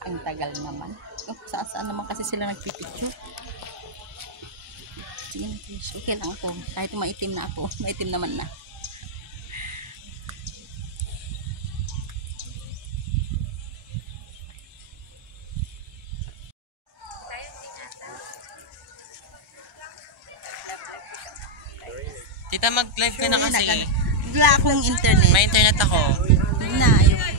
Ang tagal naman. Oh, saan naman kasi sila nagpipicture. Sige na, Trish. Okay lang ako. Kahit maitim na ako. Maitim naman na. Tita, mag-live ka na kasi. Wala akong internet. May internet ako. Na, ayun.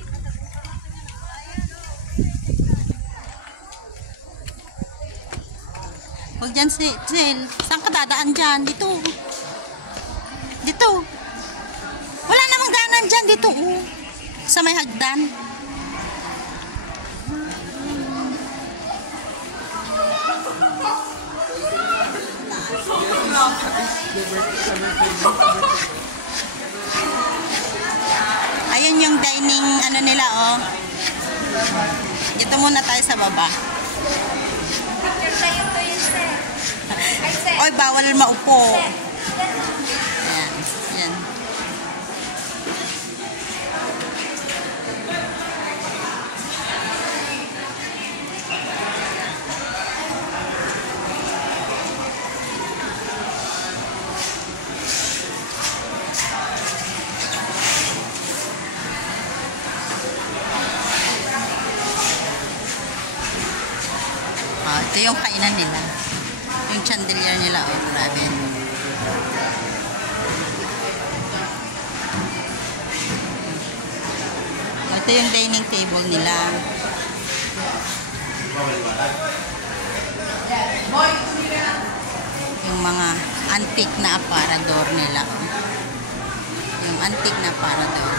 Huwag dyan, Sel. Saan ka dadaan dyan? Dito. Dito. Wala namang daanan dyan. Dito. Oh. Sa may hagdan. Ayun yung dining ano nila, oh. Dito muna tayo sa baba. Oy, bawal maupo. Ayan, ayan. Ito yung kainan nila. Yung chandelier nila, oh, grabe. Ito yung dining table nila. Yung mga antique na aparador nila. Yung antique na aparador.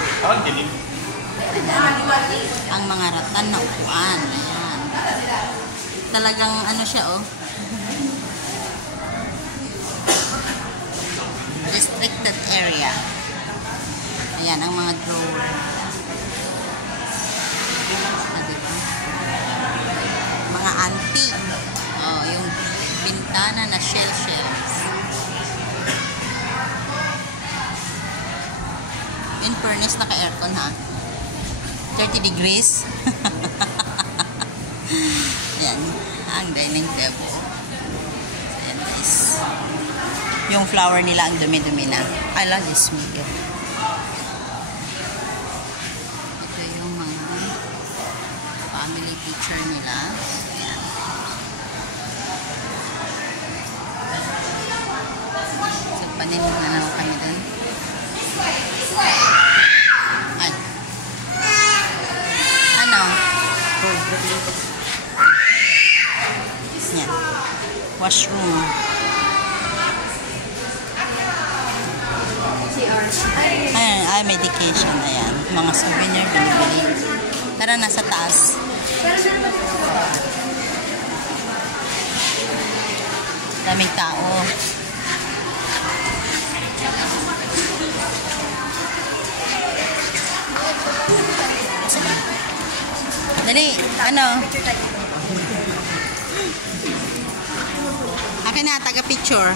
Ang mga ratan na upuan. Ayan. Talagang ano siya, oh. Restricted area. Ayan, ang mga drawer. Diba? Mga antique. Oh, yung bintana na shells. In furnace, naka-aircon, ha? 30 degrees. Ayan, ang dining table. Ayan, guys. Yung flower nila ang dumi-dumi na. I love this maker. Ito yung mga family picture nila. Ayan. So, paninod na lang kami dun. Ay. Ano? Yan. Washroom. Ayan, ay medication. Ayan. Mga souvenir binibili. Tara, nasa taas. Daming tao. Dali, ano? Akin na, taga-picture.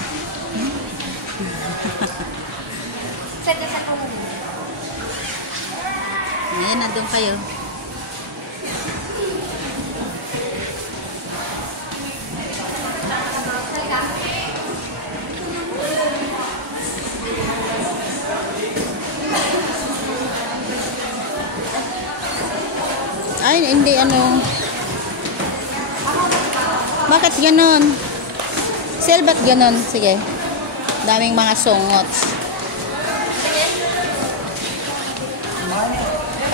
Ayan, nandun kayo. Ay, hindi ano. Bakit ganon? Sel, ba't ganon? Sige. Daming mga songots.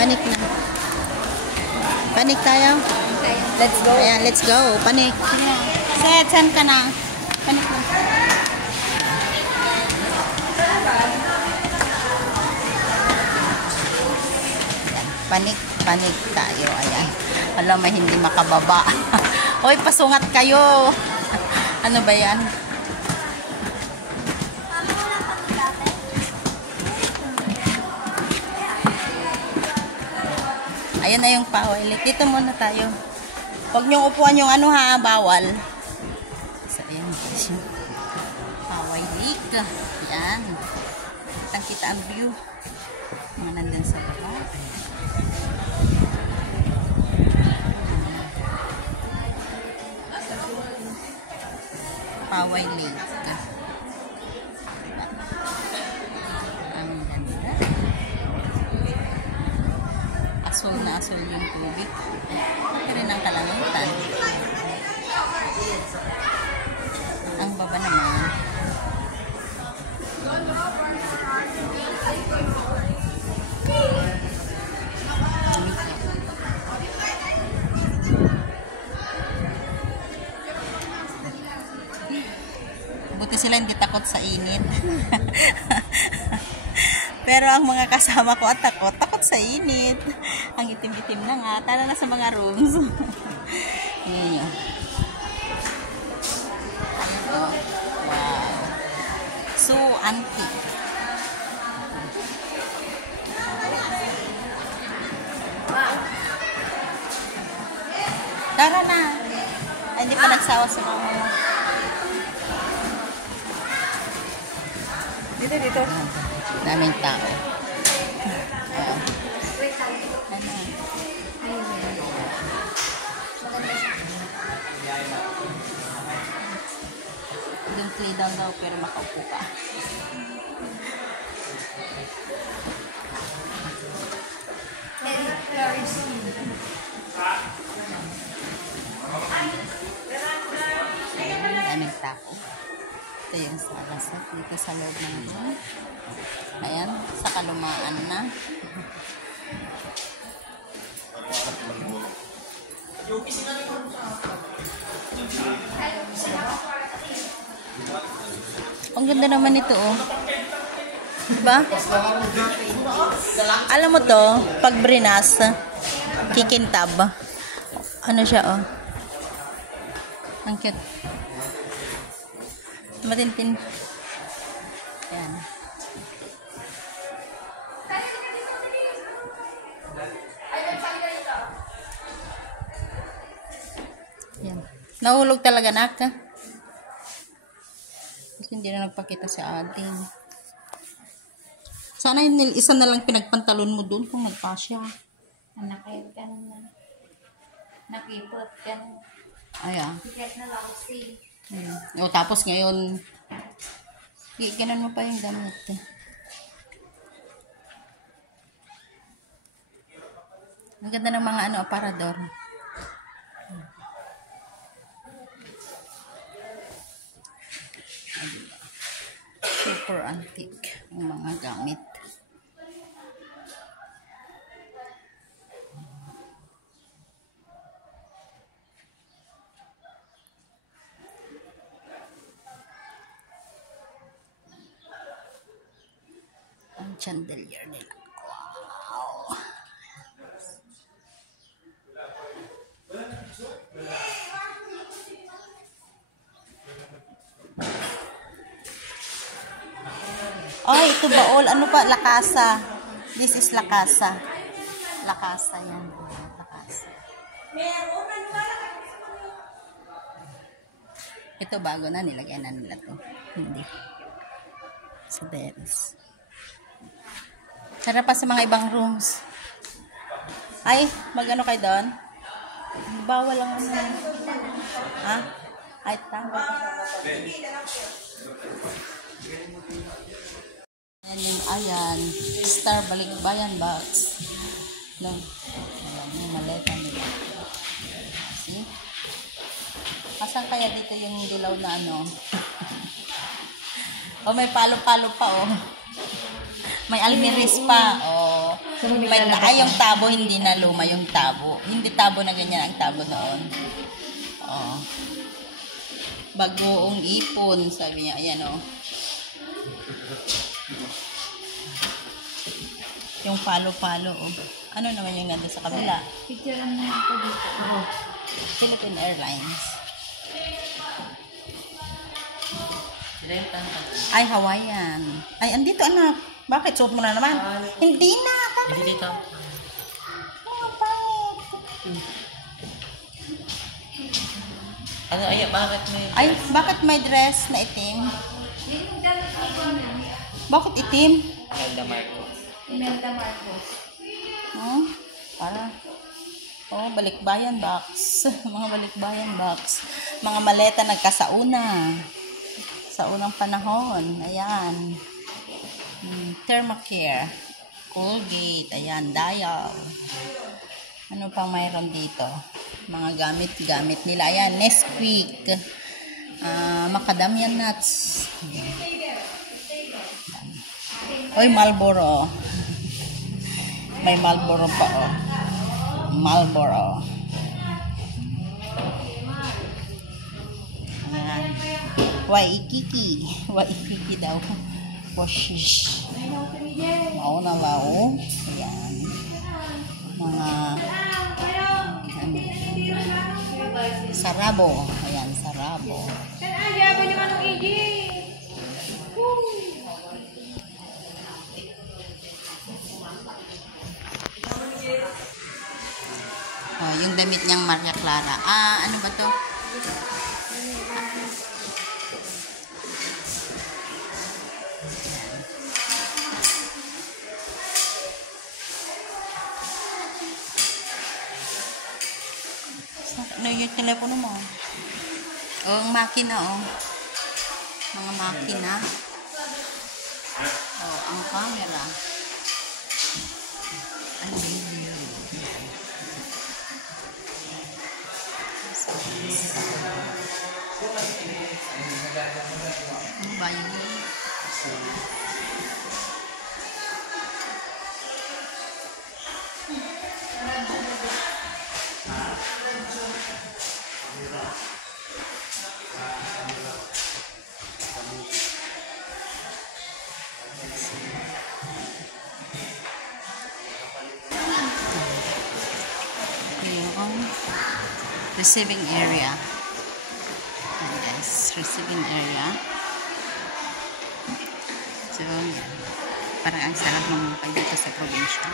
Panik na. Panik tayo. Let's go. Ayan, let's go. Panik. Set, saan ka na? Panik na. Ayan, panik tayo. Ayan. Alam mo, hindi makababa. Hoy, pasungat kayo. Ano ba yan? Ayan na yung power lake. Dito muna tayo. Huwag niyong upuan yung ano, ha, bawal. So, ayan guys, yung power lake. Ayan. Kitang-kita ang view. Mga nandun sa baba. Poway Lake. Ang ganda. Asul na asul yung tubig. Pero ang kalangitan. Ang baba naman. Buti sila hindi takot sa init. Pero ang mga kasama ko at takot sa init. Ang itim-itim na nga. Tara na sa mga rooms. Ayan yun. Wow. So antique. Tara na. Ay, hindi pa nagsawa sa mga. Dito. Daming tao. Yung play down daw pero makaupo ka. Daming tao. Ito yung salasat dito sa loob ng room. Ayan, sa kalumaan na. Ang ganda naman ito, oh. Diba? Alam mo to, pag brinas, kikintab. Ano siya, oh. Ang cute. Matintin. Ayan. Ayan. Nahulog talaga, nak. Kasi hindi na nagpakita sa atin. Sana yung isa na lang pinagpantalon mo dun kung nagpasya. Nakayot ka na. Nakipot ka na. Ayan. Tiket na lousy. O, tapos ngayon, ganun mo pa yung damit. Ang ganda ng mga aparador. Super antique ang mga gamit. Ang chandelier nila. Wow! Ay, ito baol. Ano pa? Lakasa. This is lakasa. Lakasa yan. Lakasa. Ito bago na. Nilagyan na nila to. Hindi. Sa deres. Sarap pa sa mga ibang rooms. Ay, magano kayo doon? Bawal lang ano. Ha? Ay, tama. Ayan. Star Balikbayan box. No. Ayan, yung maleta nila. See? Asan kaya dito yung dilaw na ano? Oh, may palo-palo pa, oh. May almiris pa, oh. Ay, yung tabo, hindi na luma yung tabo. Hindi tabo na ganyan ang tabo noon. Oh. Bagoong ipon, sabi niya. Ayan, oh. Yung palo-palo, oh. Ano naman yung nandun sa kabila? Picturean mo ako dito. Oh. Philippine Airlines. Ay, Hawaiian. Ay, andito, anak. Bakit? Suot mo na naman? Hindi na. Hindi dito. Oh, Ano, ay, bakit may... Ay, bakit may dress na itim? Yung damit ko ba na? Bakit itim? Imelda Marcos. Imelda Marcos. Oh, para. Oh, balikbayan box. Mga balikbayan box. Mga maleta nagkasauna. sa unang panahon. Ayan. Thermacare. Colgate. Ayan. Dial. Ano pang mayroon dito? Mga gamit-gamit nila. Ayan. Nesquik. Macadamia nuts. Oy, Marlboro. May Marlboro pa, oh. Marlboro. Ayan. Waikiki. Waikiki daw. Washish. Mauna lao. Ayan. Mga sarabo. Ayan, sarabo. Oh, yung damit niyang Maria Clara. Ano ba to? Ano yung telepono mo? Oh, ang makina, oh. Mga makina. Oh, ang camera. Ang video. Ano ba yun? Yung receiving area. Ayan guys, receiving area. So, parang ang sarap mamumpay dito sa probinsya.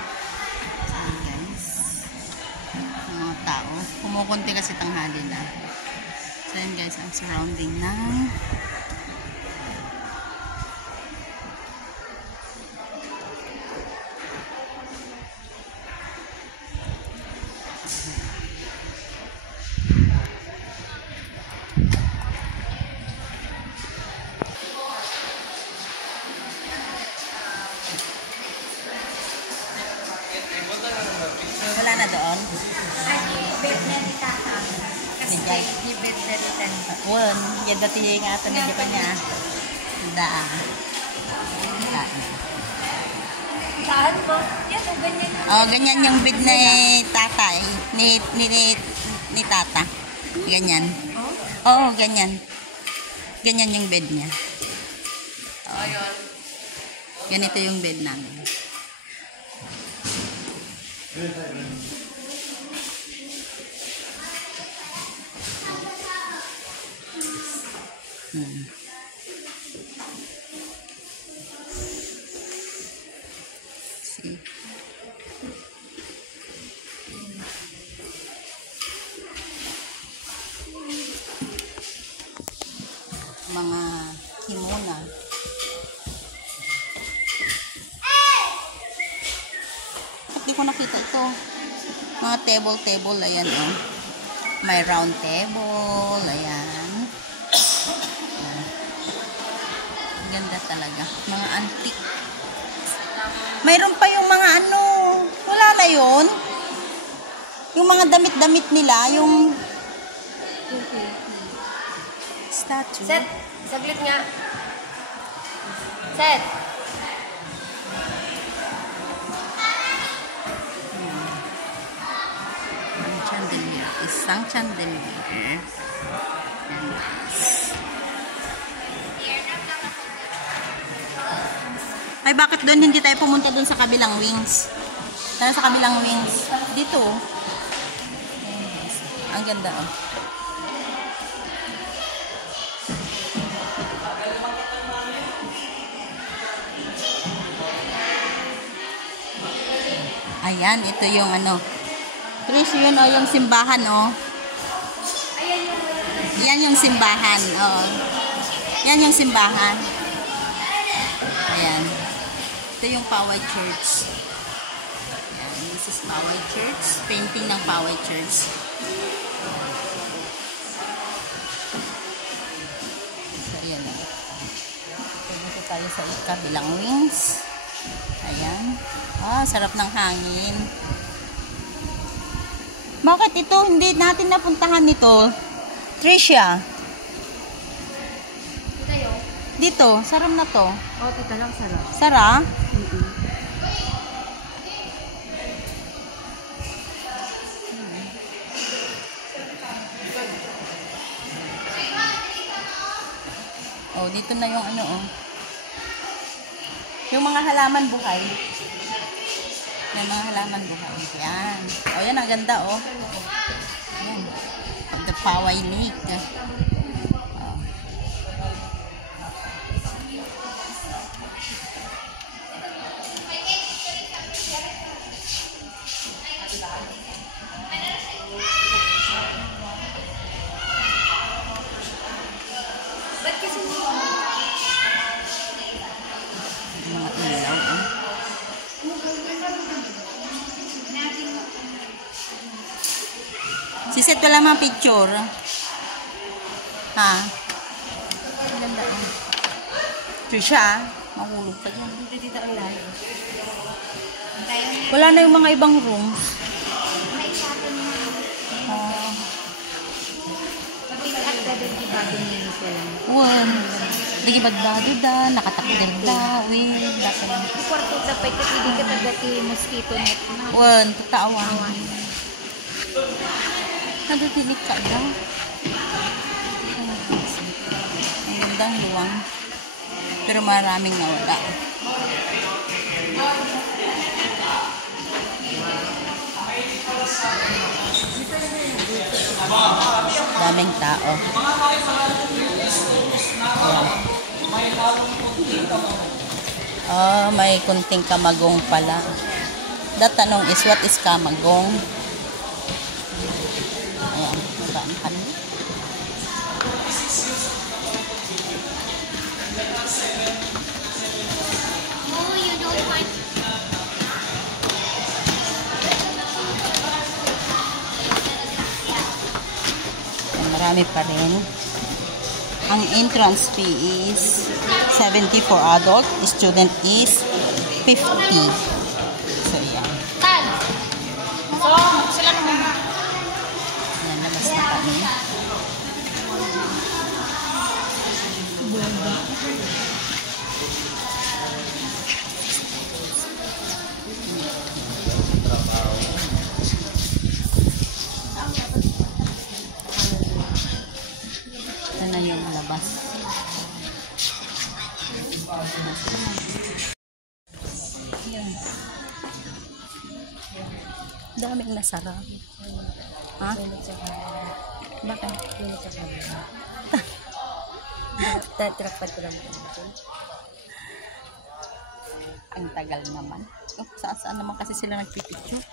Ayan guys, yung mga tao. Kumukunti kasi tanghali na. So, ayan guys, ang surrounding ng wala na doon. bed na ni Tata. Kasi Bigay. bed na ni Tata. Won, yan dati yung nga ito na di pa niya. Daan. Saan mo? Yan, o ganyan. Oh, ganyan yung bed ni tata. Ni tata. Ganyan. Oo, ganyan. Ganyan yung bed niya. Oh. Ganito yung bed namin. See. Mga kimona. Ba't di ko nakita ito? Mga table, ayan oh. May round table, ayan. Ganda talaga. Mga antique. Mayroon pa yung mga ano. Wala na yun. Yung mga damit-damit nila. Yung statue. Set, saglit nga. Set. Ang chandelier. Isang chandelier. Ayan. Ay, bakit doon hindi tayo pumunta doon sa kabilang wings? Tayo sa kabilang wings. Dito. Ang ganda, oh. Ayan, ito yung ano. Trish, yun, oh, yung simbahan, oh. Yan yung simbahan, oh. Yan yung simbahan. Ayan. Ito yung Poway Church. Ayan, this is Poway Church. Painting ng Poway Church. So, ayan. tayo sa kabilang wings. Ayan. Sarap ng hangin. Bakit ito hindi natin napuntahan nito? Tricia. Dito, sarap na to. Oh, tita lang sarap. Sara? Oh, dito na yung ano, oh. Yung mga halaman buhay. May mga halaman buhay. Yan. Oh, yan. Ang ganda, oh. Yan. The Poway Lake. Oh. Ba't kasi Mga ilaw, oh. Siset wala mga picture. Ha? Ang ganda, oh. Trisha, mahulog ka yan. dito dito ang layo. Wala na yung mga ibang rooms. May sa akin na. Oh. Pag-ikat ka doon, di ba ganyan ko lang. Wan. Lagi badbado da, nakatakder da, win, dasa lang. Yung kwarto dapat kasi hindi ka tagati mosquito net na. Wan, tatawa. Nadutinig ka daw. Ang gandang luwang. Pero maraming nawala. Daming tao. Oh, may kunting kamagong pala. The tanong is, what is kamagong? Ayan, maraming kami. Oh, you don't want. Marami pa rin. Ang entrance fee is 70 for adult. Student is 50. So, yan. Tan! Yan, labas na kami. Yan na yung labas. Yan. Daming nasara. Ha? Bakit? Tatrapat ko lang. Ang tagal naman. Oh, saan naman kasi sila nagpipicture?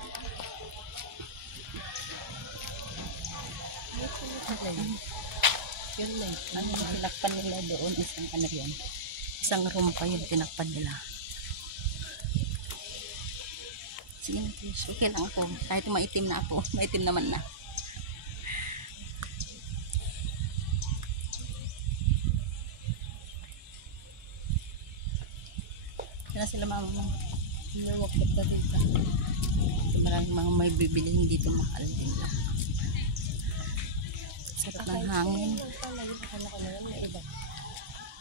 Yun lang. Ano yung tinakpan nila doon? Isang ano yun? Isang room pa yung tinakpan nila. Sige na, Trish. Okay lang ako. Kahit maitim na ako. Maitim naman na. Yan na sila mama mo. Nawakit na dito. Maraming mga may bibilihin dito. Mahal din lang. Sarap ng hangin.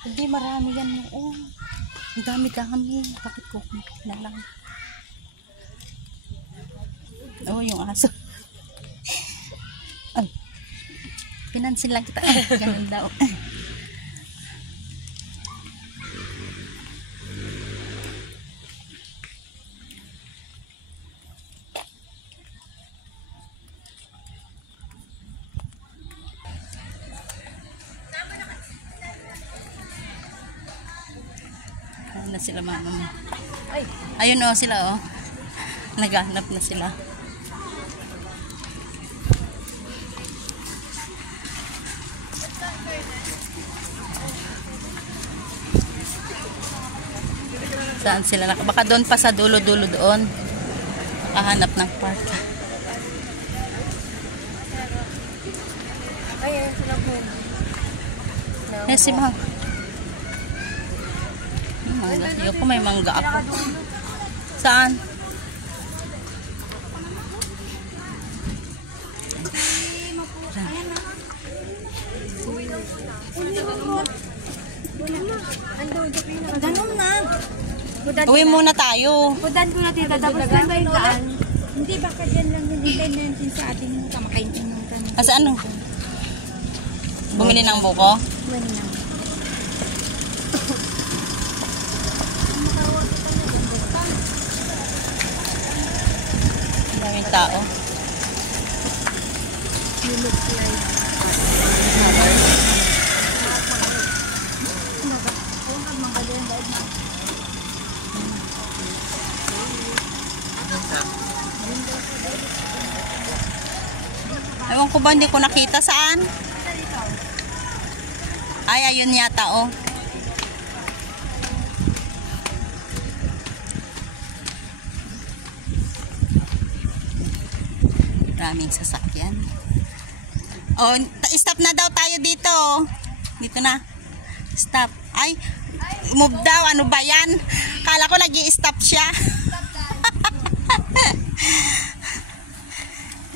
Hindi, marami yan noon. Ang dami-dami. Bakit ko na lang? Oh, yung aso. Ay. Pinansin lang kita. Ganun daw. Ayun na sila mama mo. Ayun o sila o. Naghahanap na sila. Saan sila? Baka doon pa sa dulo-dulo doon. Nakahanap ng park. Ayan sila po. Eh si Ma'am. mangga. Ayoko, may mangga ako. Saan? Ganun na. Uwi muna tayo. Pudan ko na tita, tapos na ba yung daan? Hindi, baka dyan lang hinintay natin sa ating kamakain ng tanong. Asa ano? Bumili ng buko? Wala na. Daming tao. You look like... Ewan ko ba, hindi ko nakita saan? Ay, ayun yata, oh. Maraming sasakyan. Oh, stop na daw tayo dito. Dito na. Stop. Ay, move daw. Ano ba yan? Kala ko nag-i-stop siya.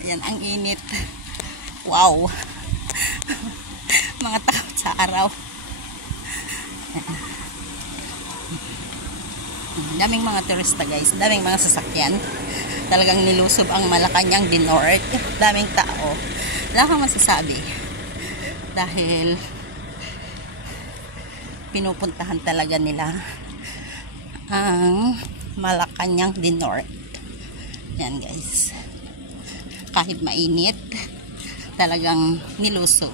Yan, ang init. Wow. Mga takot sa araw. Daming mga turista, guys. Daming mga sasakyan. Talagang nilusob ang Malacanang din North. Daming tao. Wala kang masasabi. Dahil pinupuntahan talaga nila ang Malacanang din North. Yan, guys. Kahit mainit, talagang nilusob.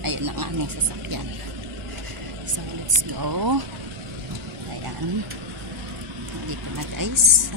Ayun ang aming sasakyan. So, let's go. Ayan. Dito na, guys.